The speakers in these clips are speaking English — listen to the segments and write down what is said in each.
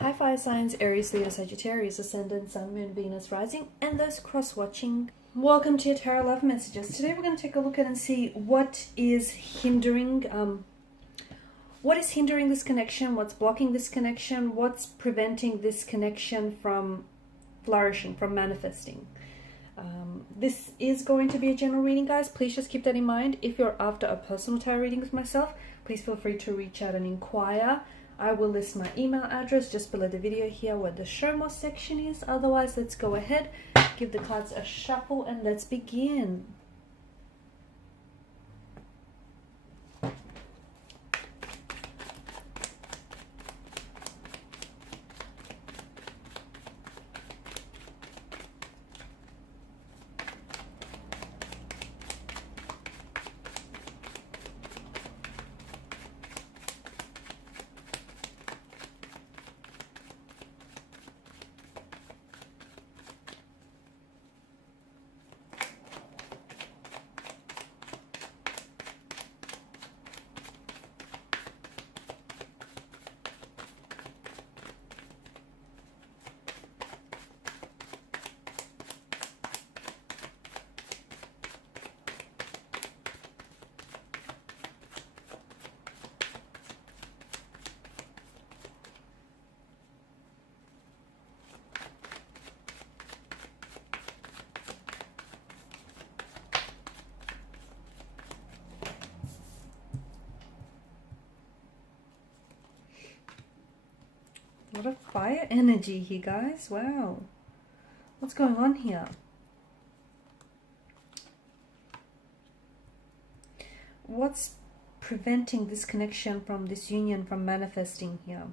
Hi fire signs, Aries, Leo, Sagittarius, Ascendant, Sun, Moon, Venus, Rising, and those cross-watching. Welcome to your Tarot Love Messages. Today we're going to take a look at and see what is hindering this connection, what's blocking this connection, what's preventing this connection from flourishing, from manifesting. This is going to be a general reading, guys. Please just keep that in mind. If you're after a personal tarot reading with myself, please feel free to reach out and inquire. I will list my email address just below the video here where the show more section is. Otherwise, let's go ahead, give the cards a shuffle, and let's begin. A lot of fire energy here, guys. Wow. What's going on here? What's preventing this connection from this union from manifesting here?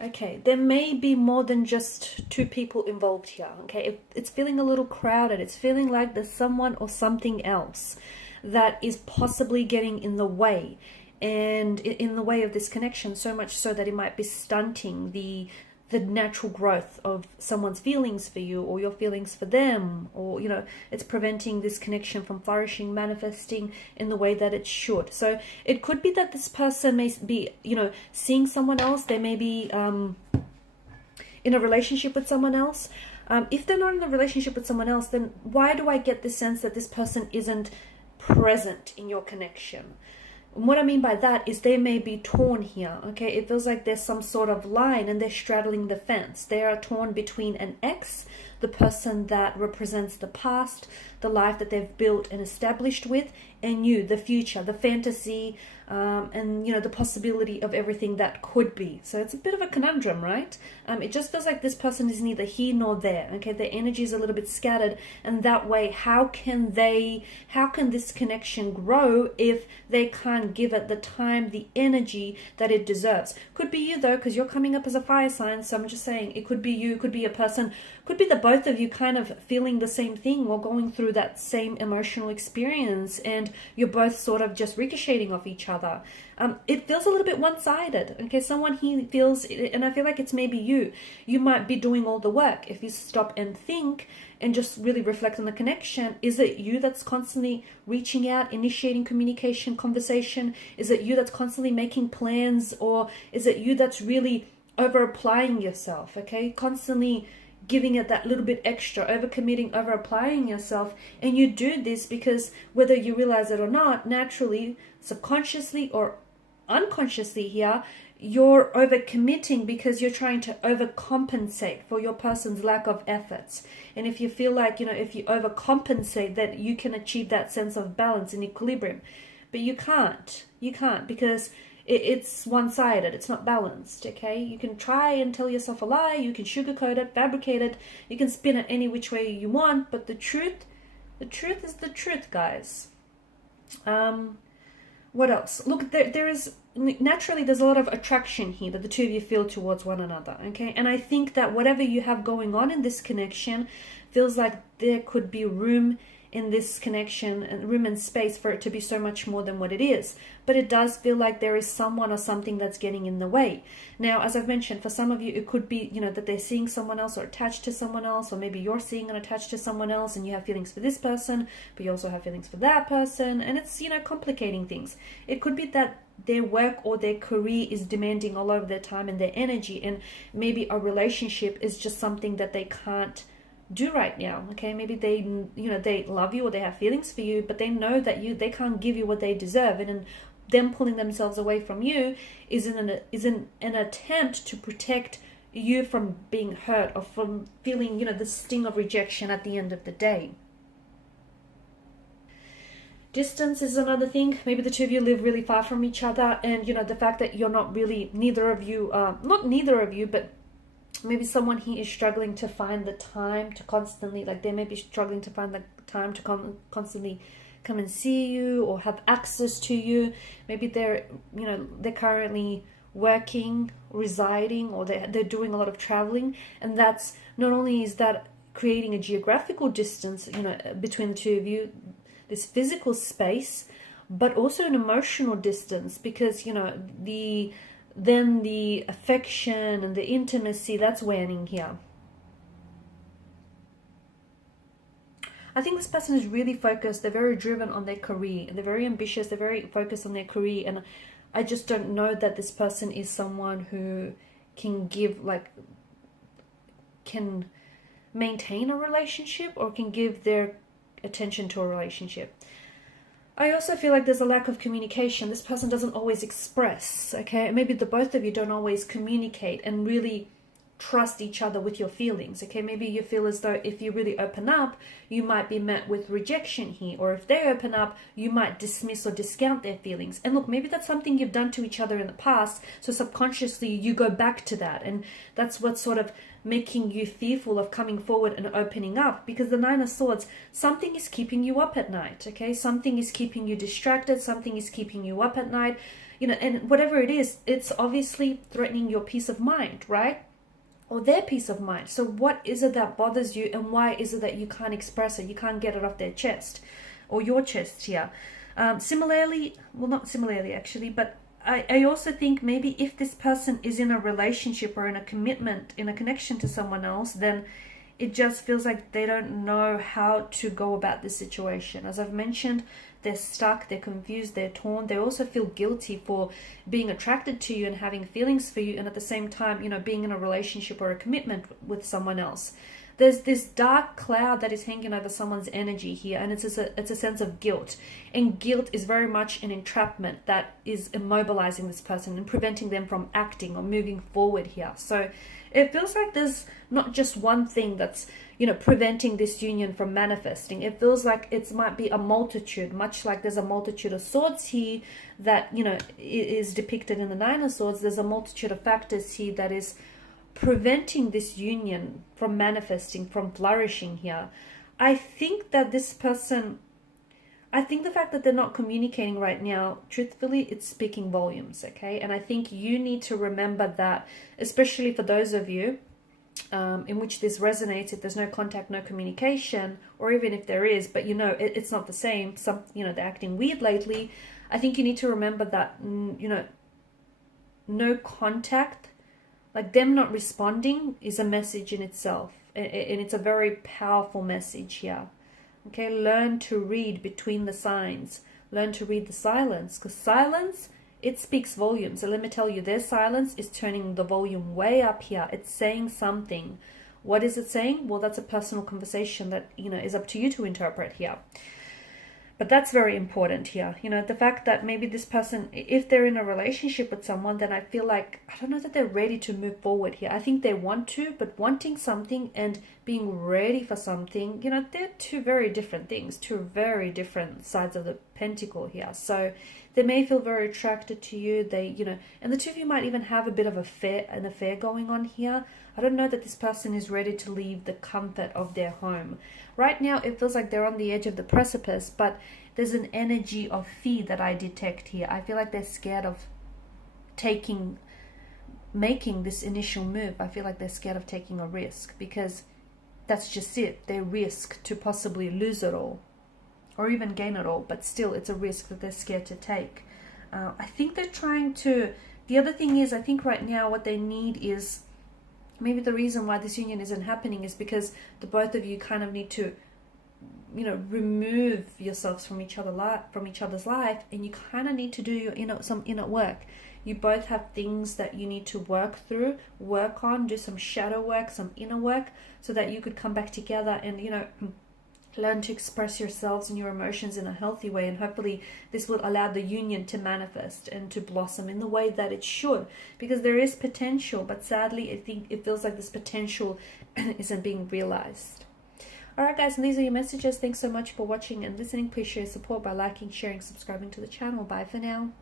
Okay, there may be more than just two people involved here. Okay, it's feeling a little crowded. It's feeling like there's someone or something else that is possibly getting in the way. And in the way of this connection, so much so that it might be stunting the natural growth of someone's feelings for you or your feelings for them, or it's preventing this connection from flourishing, manifesting in the way that it should. So it could be that this person may be seeing someone else. They may be in a relationship with someone else. If they're not in a relationship with someone else, then why do I get the sense that this person isn't present in your connection? What I mean by that is they may be torn here, okay? It feels like there's some sort of line and they're straddling the fence. They are torn between an ex, the person that represents the past, the life that they've built and established with, and you, the future, the fantasy, and the possibility of everything that could be. So it's a bit of a conundrum, right? It just feels like this person is neither here nor there, okay? Their energy is a little bit scattered, and that way, how can this connection grow if they can't give it the time, the energy that it deserves? Could be you though, because you're coming up as a fire sign, so I'm just saying it could be you, it could be a person, could be the both of you kind of feeling the same thing or going through that same emotional experience, and you're both sort of just ricocheting off each other. It feels a little bit one-sided, okay? Someone here feels, and I feel like it's maybe you might be doing all the work. If you stop and think and just really reflect on the connection, is it you that's constantly reaching out, initiating communication, conversation? Is it you that's constantly making plans, or is it you that's really over-applying yourself, okay? Constantly giving it that little bit extra, over-committing, over-applying yourself. And you do this because whether you realize it or not, naturally, subconsciously or unconsciously here, you're over-committing because you're trying to overcompensate for your person's lack of efforts. And if you feel like, if you overcompensate, that you can achieve that sense of balance and equilibrium. But you can't because it's one-sided. It's not balanced, okay? You can try and tell yourself a lie. You can sugarcoat it, fabricate it. You can spin it any which way you want. But the truth is the truth, guys. What else? Look, there's a lot of attraction here that the two of you feel towards one another, okay? And I think that whatever you have going on in this connection feels like there could be room in this connection and room and space for it to be so much more than what it is. But it does feel like there is someone or something that's getting in the way. Now, as I've mentioned, for some of you, it could be, that they're seeing someone else or attached to someone else, or maybe you're seeing and attached to someone else and you have feelings for this person, but you also have feelings for that person. And it's, complicating things. It could be that their work or their career is demanding all of their time and their energy, and maybe a relationship is just something that they can't do right now. Okay, maybe they, you know, they love you or they have feelings for you, but they know that they can't give you what they deserve, and in them pulling themselves away from you is an attempt to protect you from being hurt or from feeling, you know, the sting of rejection at the end of the day. Distance is another thing. Maybe the two of you live really far from each other, and, you know, the fact that you're not really, neither of you, but maybe someone here is struggling to find the time to constantly, like they may be struggling to find the time to constantly come and see you or have access to you. Maybe they're, you know, they're currently working, residing, or they're doing a lot of traveling, and that's not only is that creating a geographical distance, you know, between the two of you, this physical space, but also an emotional distance, because, you know, the affection and the intimacy, that's waning here. I think this person is really focused. They're very driven on their career. They're very ambitious. They're very focused on their career. And I just don't know that this person is someone who can give, like, can maintain a relationship or can give their attention to a relationship. I also feel like there's a lack of communication. This person doesn't always express, okay? Maybe the both of you don't always communicate and really trust each other with your feelings, okay? Maybe you feel as though if you really open up, you might be met with rejection here, or if they open up, you might dismiss or discount their feelings. And look, maybe that's something you've done to each other in the past, so subconsciously you go back to that, and that's what's sort of making you fearful of coming forward and opening up, because the Nine of Swords, something is keeping you up at night, okay? Something is keeping you distracted, something is keeping you up at night, you know, and whatever it is, it's obviously threatening your peace of mind, right? Or their peace of mind. So what is it that bothers you, and why is it that you can't express it? You can't get it off their chest or your chest here. Similarly, well, not similarly actually, but I also think maybe if this person is in a relationship or in a commitment, in a connection to someone else, then it just feels like they don't know how to go about this situation. As I've mentioned, they're stuck, they're confused, they're torn. They also feel guilty for being attracted to you and having feelings for you, and at the same time, you know, being in a relationship or a commitment with someone else. There's this dark cloud that is hanging over someone's energy here, and it's a sense of guilt. And guilt is very much an entrapment that is immobilizing this person and preventing them from acting or moving forward here. So it feels like there's not just one thing that's, you know, preventing this union from manifesting. It feels like it might be a multitude, much like there's a multitude of swords here that, you know, is depicted in the Nine of Swords. There's a multitude of factors here that is preventing this union from manifesting, from flourishing here. I think that this person, I think the fact that they're not communicating right now, truthfully, it's speaking volumes, okay? And I think you need to remember that, especially for those of you in which this resonates, if there's no contact, no communication, or even if there is, but you know, it's not the same, some, you know, they're acting weird lately. I think you need to remember that, you know, no contact, like them not responding, is a message in itself, and it's a very powerful message here. Okay, learn to read between the signs. Learn to read the silence, because silence, it speaks volumes. So let me tell you, their silence is turning the volume way up here. It's saying something. What is it saying? Well, that's a personal conversation that, you know, is up to you to interpret here. But that's very important here. You know, the fact that maybe this person, if they're in a relationship with someone, then I feel like, I don't know that they're ready to move forward here. I think they want to, but wanting something and being ready for something, you know, they're two very different things, two very different sides of the pentacle here. So they may feel very attracted to you. They, you know, and the two of you might even have a bit of an affair going on here. I don't know that this person is ready to leave the comfort of their home. Right now, it feels like they're on the edge of the precipice, but there's an energy of fear that I detect here. I feel like they're scared of making this initial move. I feel like they're scared of taking a risk, because that's just it. They risk to possibly lose it all or even gain it all, but still it's a risk that they're scared to take. I think they're trying to, the other thing is, I think right now what they need is, maybe the reason why this union isn't happening is because the both of you kind of need to remove yourselves from each other's life, and you kind of need to do your some inner work. You both have things that you need to work through, work on, do some shadow work, some inner work, so that you could come back together and learn to express yourselves and your emotions in a healthy way. And hopefully this will allow the union to manifest and to blossom in the way that it should, because there is potential, but sadly I think it feels like this potential isn't being realized. Alright guys, and these are your messages. Thanks so much for watching and listening. Please show your support by liking, sharing, subscribing to the channel. Bye for now.